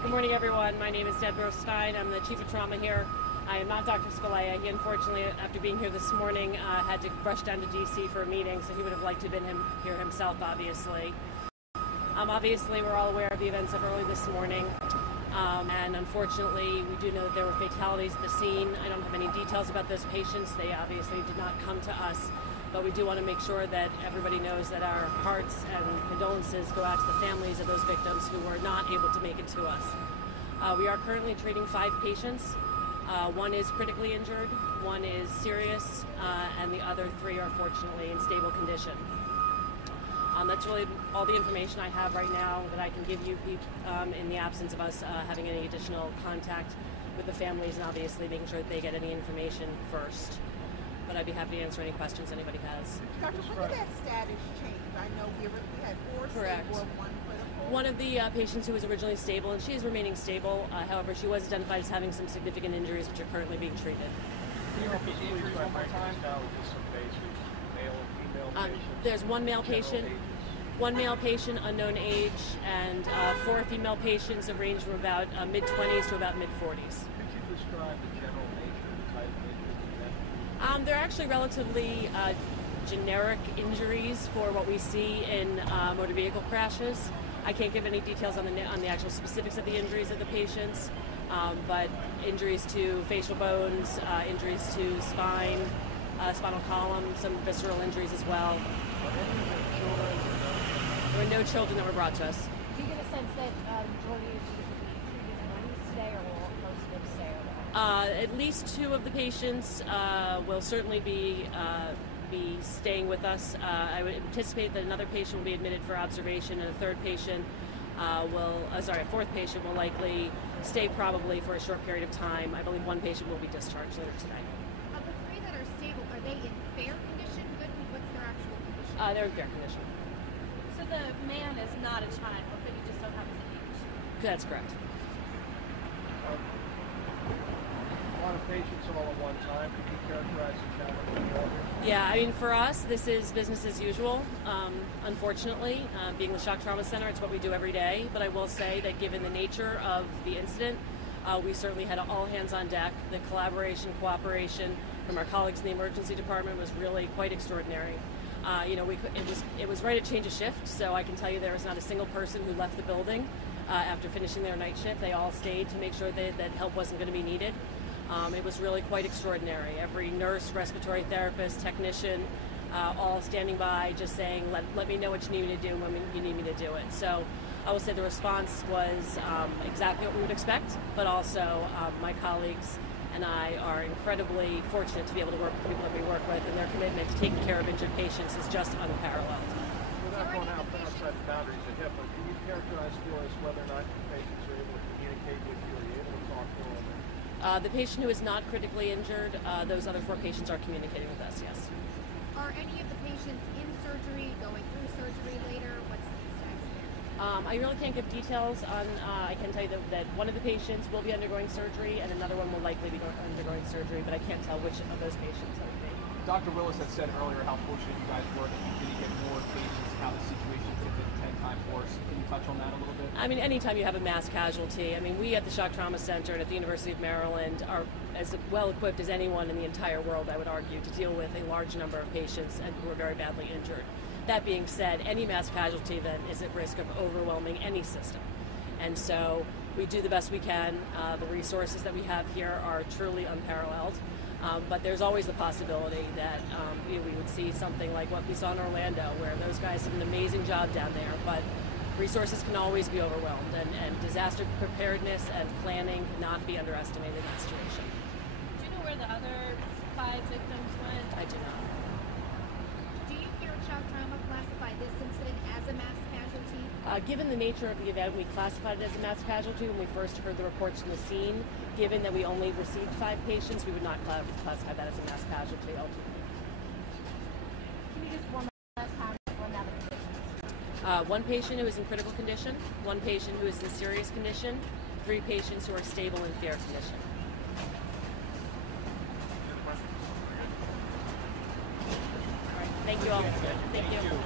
Good morning, everyone. My name is Deborah Stein. I'm the Chief of Trauma here. I am not Dr. Scalea. He, unfortunately, after being here this morning, had to rush down to D.C. for a meeting, so he would have liked to have been here himself, obviously. Obviously, we're all aware of the events of early this morning, and unfortunately, we do know that there were fatalities at the scene. I don't have any details about those patients. They obviously did not come to us, but we do want to make sure that everybody knows that our hearts and condolences go out to the families of those victims who were not able to make it to us. We are currently treating 5 patients. One is critically injured, one is serious, and the other 3 are fortunately in stable condition. That's really all the information I have right now that I can give you in the absence of us having any additional contact with the families and obviously making sure that they get any information first. But I'd be happy to answer any questions anybody has. Doctor, when did that status change? I know we had 4 stable and 1 critical. One of the patients who was originally stable, and she is remaining stable. However, she was identified as having some significant injuries which are currently being treated. Can you repeat the injuries one more time? Male and female patients? There's one male patient, unknown age, and 4 female patients that range from about mid-20s to about mid-40s. Could you describe the general nature and type of injuries? They're actually relatively generic injuries for what we see in motor vehicle crashes. I can't give any details on the actual specifics of the injuries of the patients, but injuries to facial bones, injuries to spine, spinal column, some visceral injuries as well. There were no children that were brought to us. Do you get a sense that majority of these will be treated and released today, or will most of them stay over? At least 2 of the patients will certainly be staying with us. I would anticipate that another patient will be admitted for observation, and a 4th patient will likely stay probably for a short period of time. I believe 1 patient will be discharged later today. Of the 3 that are stable, are they in fair condition? Good? What's their actual condition? They're in fair condition. So the man is not a child, but you just don't have his age? That's correct. A lot of patients all at one time. Could you characterize the challenge? Yeah, I mean, for us, this is business as usual. Unfortunately, being the Shock Trauma Center, it's what we do every day. But I will say that given the nature of the incident, we certainly had all hands on deck. The collaboration, cooperation from our colleagues in the emergency department was really quite extraordinary. It was right at change of shift, so I can tell you there was not a single person who left the building after finishing their night shift. They all stayed to make sure that help wasn't going to be needed. It was really quite extraordinary. Every nurse, respiratory therapist, technician, all standing by, just saying, let me know what you need me to do when you need me to do it. So I will say the response was exactly what we would expect, but also my colleagues and I are incredibly fortunate to be able to work with the people that we work with, and their commitment to taking care of injured patients is just unparalleled. Without going outside the boundaries of HIPAA, can you characterize for us whether or not your patients are able to communicate with you, or are you able to talk to them? The patient who is not critically injured, those other 4 patients are communicating with us, yes. Are any of the patients in surgery, going through surgery later? What's the status there? I really can't give details on, I can tell you that one of the patients will be undergoing surgery and another one will likely be undergoing surgery, but I can't tell which of those patients that would be. Dr. Willis had said earlier how fortunate you guys were that you didn't get more patients, how the situation could have been 10 times worse. Can you touch on that a little bit? I mean, anytime you have a mass casualty, I mean, we at the Shock Trauma Center and at the University of Maryland are as well equipped as anyone in the entire world, I would argue, to deal with a large number of patients and who are very badly injured. That being said, any mass casualty event is at risk of overwhelming any system. And so we do the best we can. The resources that we have here are truly unparalleled. But there's always the possibility that we would see something like what we saw in Orlando, where those guys did an amazing job down there. But resources can always be overwhelmed, and disaster preparedness and planning cannot be underestimated in that situation. Do you know where the other 5 victims went? I do not. Do you here at Shock Trauma classify this incident as a mass casualty? Given the nature of the event, we classified it as a mass casualty when we first heard the reports from the scene. Given that we only received 5 patients, we would not classify that as a mass casualty ultimately. Can you just one last time run down the conditions? 1 patient who is in critical condition, 1 patient who is in serious condition, 3 patients who are stable in fair condition. All right, thank you all. Thank you.